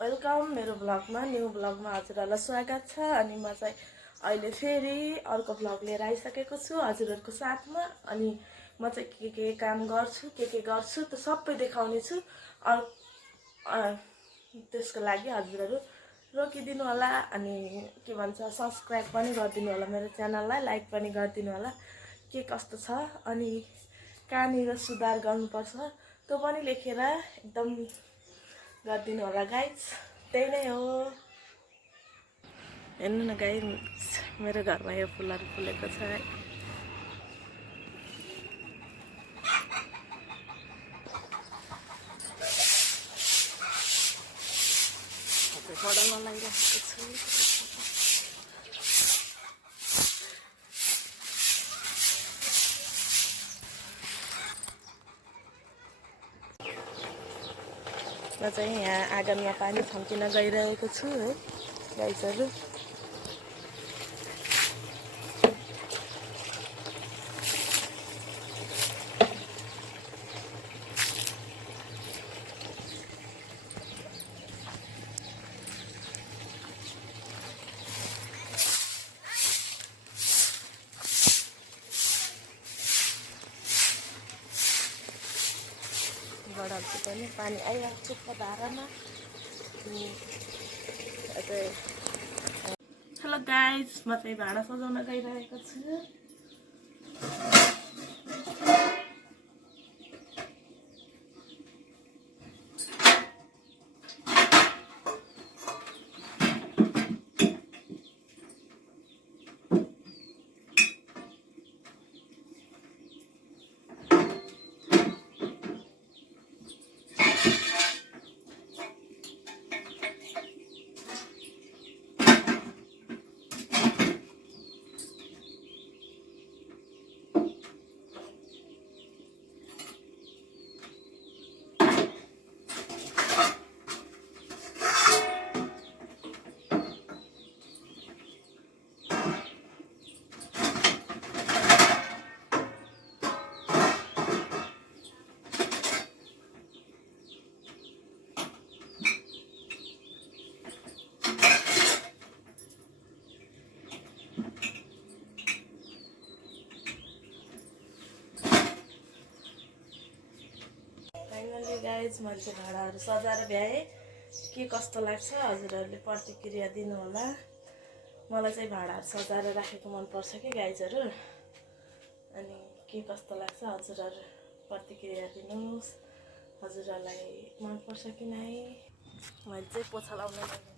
Welcome मेरो ब्लगमा new ब्लगमा हजुरहरूलाई स्वागत छ। अनि म चाहिँ अहिले फेरि अर्को ब्लग लिएर आइसकेको छु हजुरहरूको साथमा। अनि म चाहिँ के काम गर्छु के गर्छु त सबै देखाउने छु। त्यसको लागि हजुरहरू रोकिदिनु होला। अनि के भन्छ सब्स्क्राइब पनि गरिदिनु होला मेरो च्यानललाई, लाइक पनि गरिदिनु होला। के कस्तो छ अनि कहाँनिर सुधार गर्नुपर्छ त्यो पनि लेखेर एकदम गरिदिनु होला गाइज। त्यही नै हो। हेर्नु न गाइज मेरो घरमा यो फुलहरू फुलेको छ है। पढाउन लगाइरहेको छु। म चाहिँ यहाँ आँगनमा पानी छम्किन गइरहेको छु है गाइजहरू। बडाल्छु पनि पानी आइरहेको छ धारामा। हेलो गाइज म चाहिँ भाँडा सजाउन गइरहेको छु। फाइनली गाइज मैले चाहिँ भाँडाहरू सजाएर भ्याएँ। के कस्तो लाग्छ हजुरहरूले प्रतिक्रिया दिनु होला। मलाई चाहिँ भाँडाहरू सजाएर राखेको मनपर्छ कि गाइजहरू। अनि के कस्तो लाग्छ हजुरहरू प्रतिक्रिया दिनुहोस्। हजुरहरूलाई मनपर्छ कि नै। मैले चाहिँ पोछा लाउन लागेको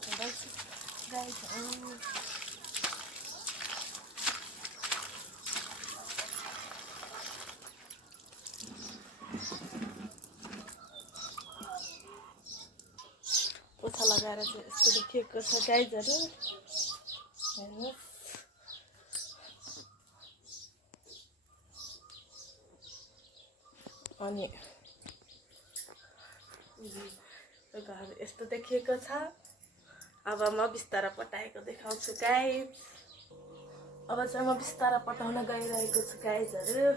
हुँदैछ गाइस। पोछा लगाएर चाहिँ यस्तो देखिएको छ गाइजहरू, हेर्नुहोस्। अनि घर यस्तो देखिएको छ। अब म बिस्तारा पटाएको देखाउँछु गाइज। अब चाहिँ म बिस्तारा पटाउन गइरहेको छु गाइजहरू।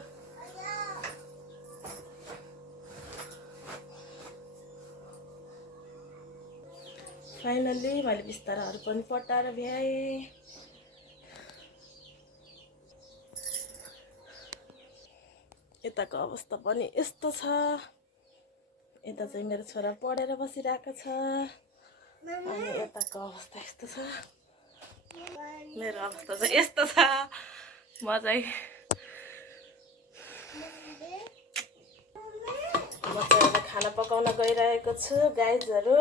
फाइनल्ली मैले बिस्ताराहरू पनि पटाएर भ्याएँ। यताको अवस्था पनि यस्तो छ। यता चाहिँ मेरो छोरा पढेर बसिरहेको छ अनि यताको अवस्था यस्तो छ। मेरो अवस्था चाहिँ यस्तो छ। म चाहिँ अब खाना पकाउन गइरहेको छु गाइजहरू।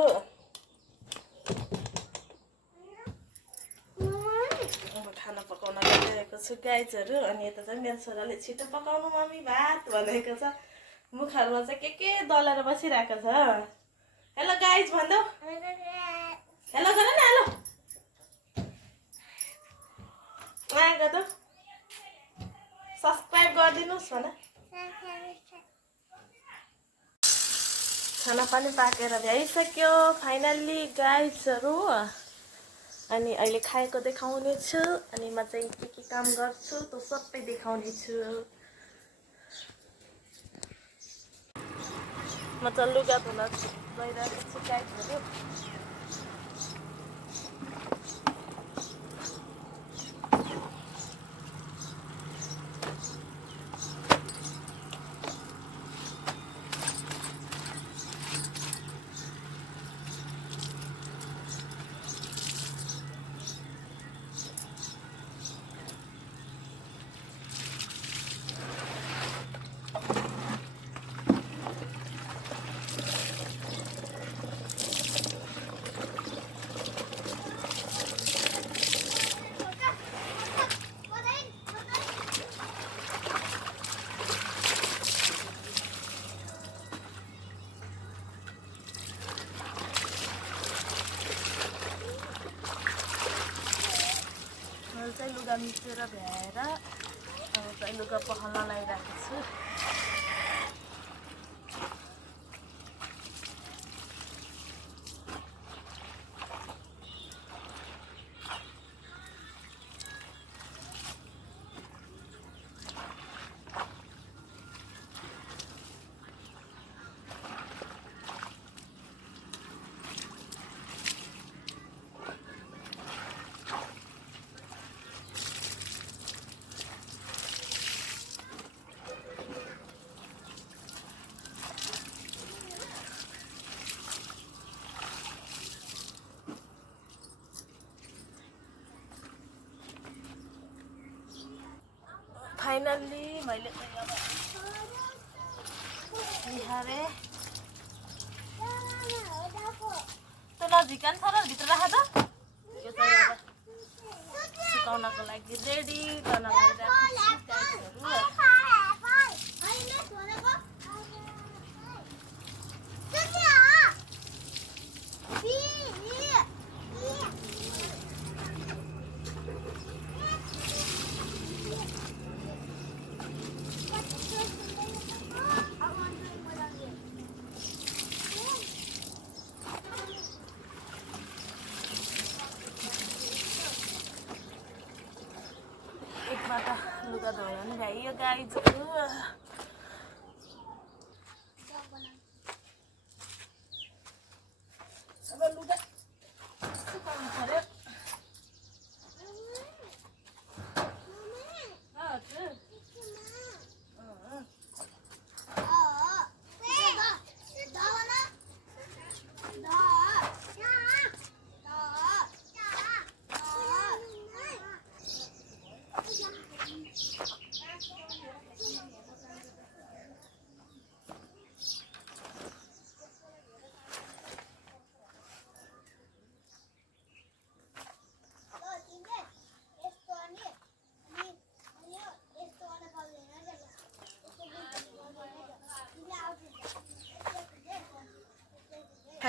खाना पकाउन गइरहेको छु गाइजहरू। अनि यता चाहिँ मेरो छोराले छिटो पकाउनु मम्मी भात भनेको छ। मुखहरूमा चाहिँ के दलेर बसिरहेको छ। हेलो गाइज भन्नु, हेलो गर न, हेलो माया गर्नु, सब्सक्राइब गरिदिनुहोस् भन। खाना पनि पाकेर भ्याइसक्यो फाइनल्ली गाइजहरू। अनि अहिले खाएको देखाउने छु। अनि म चाहिँ के काम गर्छु त्यो सबै देखाउने छु। म त लुगा धुन गइरहेको छु गाइजहरू। चाहिँ लुगा मिचेर भ्याएर अब चाहिँ लुगा पखाल्न लगाइरहेको छु। फाइनल्ली मैले बिहारे त नजिकन छ र भित्र राख त। यो चाहिँ अब सुकाउनको लागि रेडी गर्न लागिरहेको छु। एकबाट लुगा धोयो भने भ्याइयो गाइजहरू। अब लुगा सुकाउनु पर्यो।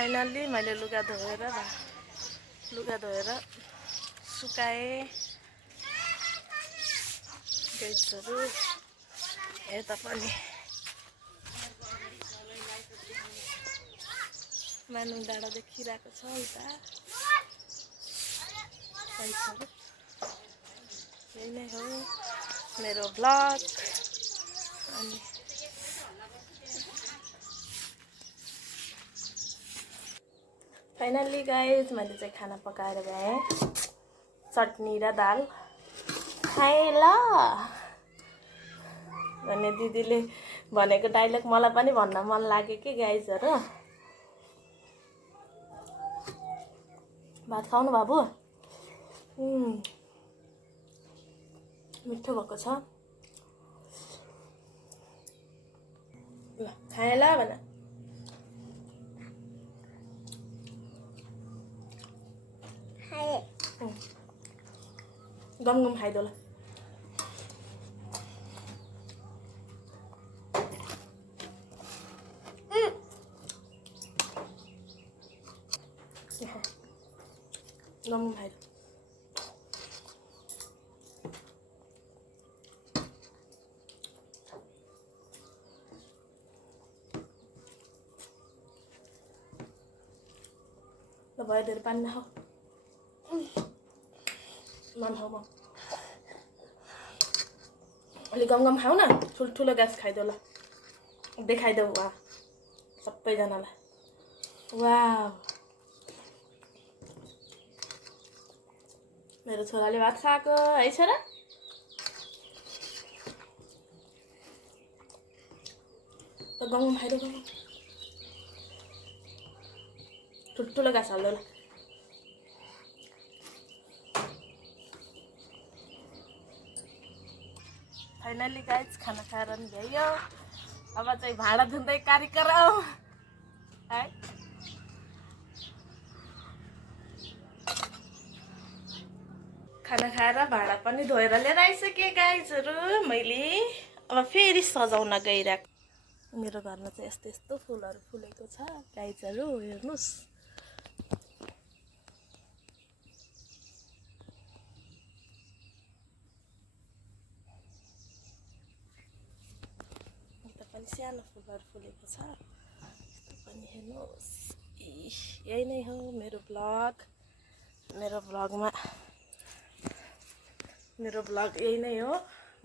फाइनल्ली मैले लुगा धोएर सुकाएँ। गाइजहरु यता पनि मानु डाँडा देखिरहेको छ उता। गाइजहरु यही नै हो मेरो ब्लग। अनि फाइनल्ली गाइज मैले चाहिँ खाना पकाएर भ्याएँ। चटनी र दाल खाएँ ल भन्ने दिदीले भनेको डाइलग मलाई पनि भन्न मन लाग्यो कि गाइजहरु। भात खाउनु बाबु? मिठो भएको छ। ल खाएँ ल भन। गम खाइदो ल। गम खाइदो। ल भयो धेरै पानी नखाऊ। मन खाऊ म। अलि गम खाऊ न। ठुलो ग्यास खाइदो ल। देखाइदेऊ वा सबैजनालाई। वाउ मेरो छोराले भात खाएको है छोरा। त गम खाइदो गम। ठुलो ग्यास हाल्दो ल। फाइनल्ली गाइज खाना खाएर नि भ्यायो। अब चाहिँ भाँडा धुँदै कार्यक्रम है। खाना खाएर भाँडा पनि धोएर लिएर आइसकेँ गाइजहरु मैले। अब फेरि सजाउन गइरहेको। मेरो घरमा चाहिँ यस्तो यस्तो फुलहरू फुलेको छ गाइजहरु हेर्नुस्। यता पनि सानो फुलहरू फुलेको छ। यस्तो पनि हेर्नुस्। यही नै हो मेरो ब्लग। मेरो ब्लग यही नै हो।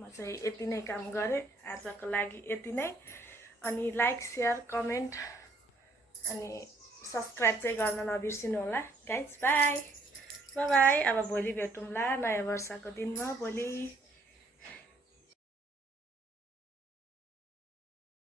म चाहिँ यति नै काम गरेँ आजको लागि यति नै। अनि लाइक शेयर कमेन्ट अनि सब्स्क्राइब चाहिँ गर्न नबिर्सिनु होला गाइज। By by. अब भोलि भेटौँला नयाँ वर्षको दिनमा। भोलि